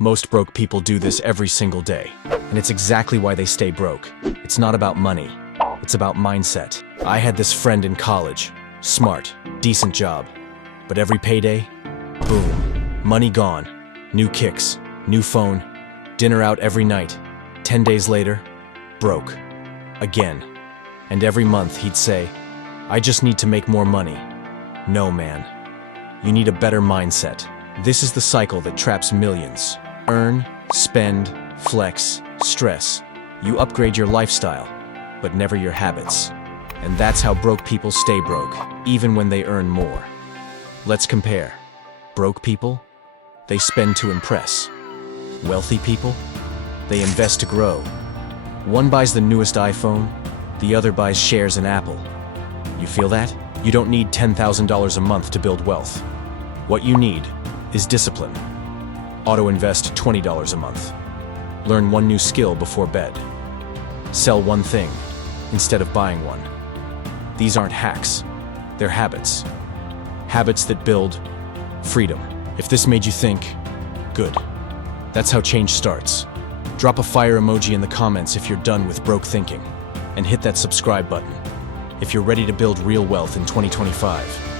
Most broke people do this every single day, and it's exactly why they stay broke. It's not about money, it's about mindset. I had this friend in college, smart, decent job, but every payday, boom, money gone, new kicks, new phone, dinner out every night. 10 days later, broke, again. And every month he'd say, I just need to make more money. No, man, you need a better mindset. This is the cycle that traps millions. Earn, spend, flex, stress. You upgrade your lifestyle, but never your habits. And that's how broke people stay broke, even when they earn more. Let's compare. Broke people, they spend to impress. Wealthy people, they invest to grow. One buys the newest iPhone, the other buys shares in Apple. You feel that? You don't need $10,000 a month to build wealth. What you need is discipline. Auto-invest $20 a month. Learn one new skill before bed. Sell one thing instead of buying one. These aren't hacks, they're habits. Habits that build freedom. If this made you think, good. That's how change starts. Drop a fire emoji in the comments if you're done with broke thinking, and hit that subscribe button if you're ready to build real wealth in 2025.